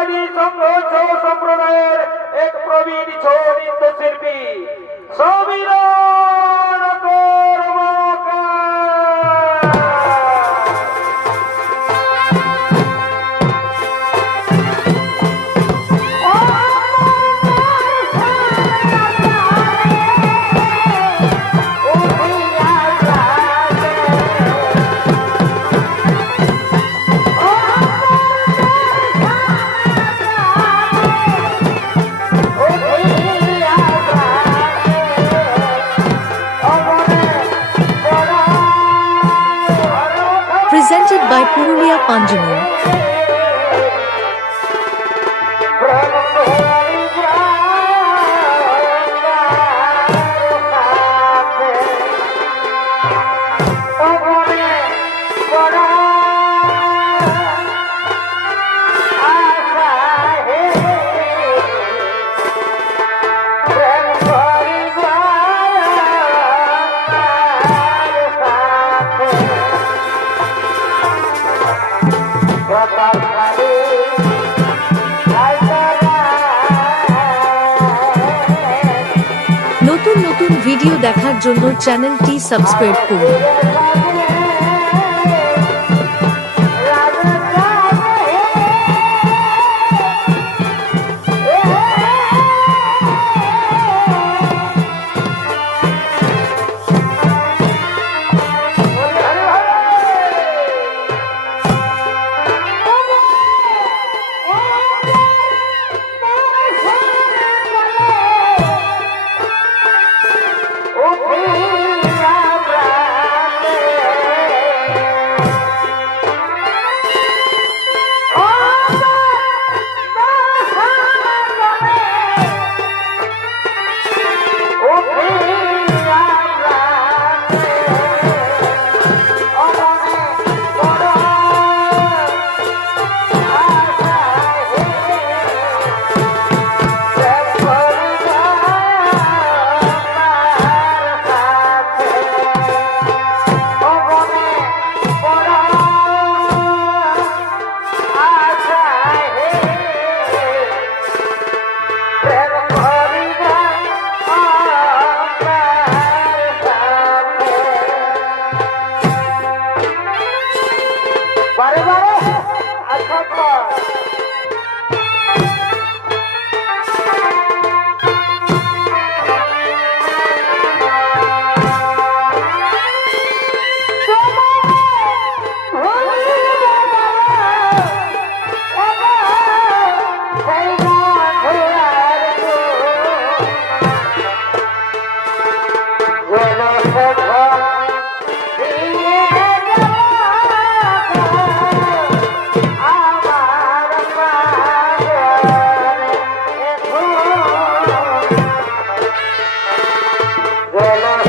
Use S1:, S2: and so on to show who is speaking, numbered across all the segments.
S1: বিভাগী সংঘ ছৌ সম্প্রদায়ের এক প্রবীণ ছৌ নৃত্য শিল্পী সমীরণ
S2: Anjana. ভিডিও দেখার জন্য চ্যানেলটি সাবস্ক্রাইব করুন Well,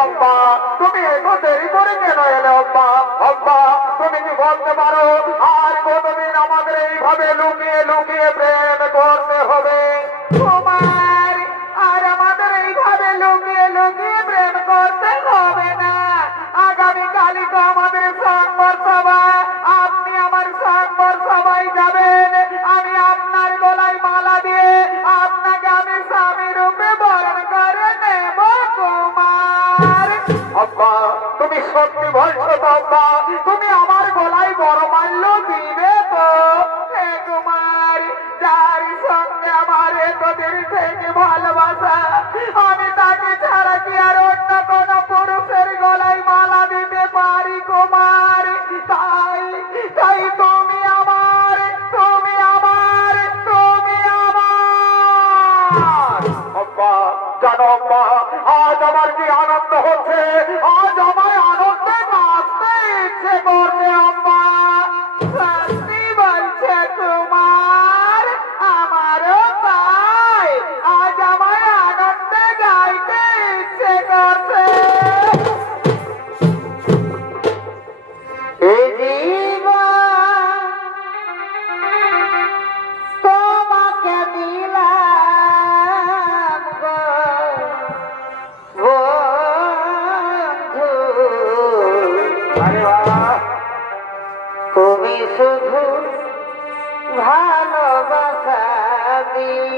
S2: অব্বা
S3: তুমি
S1: এত দেরি করে কেন এলে অব্বা অব্বা তুমি কি বলতে পারো? তুমি সত্যি বলছো বাবা।
S2: তুমি আমার গলায় বড় মাল্য দিবে তো। তোমার যার সঙ্গে আমার তোদের থেকে ভালোবাসা, আমি তাকে ছাড়া কি আর অন্য কোন পুরুষের গলায় মালা দিতে পারি কুমার? তাই তাই তুমি আমার তুমি আমার তুমি আমার।
S1: জানো আজ আমার কি আনন্দ হচ্ছে?
S2: Thank you.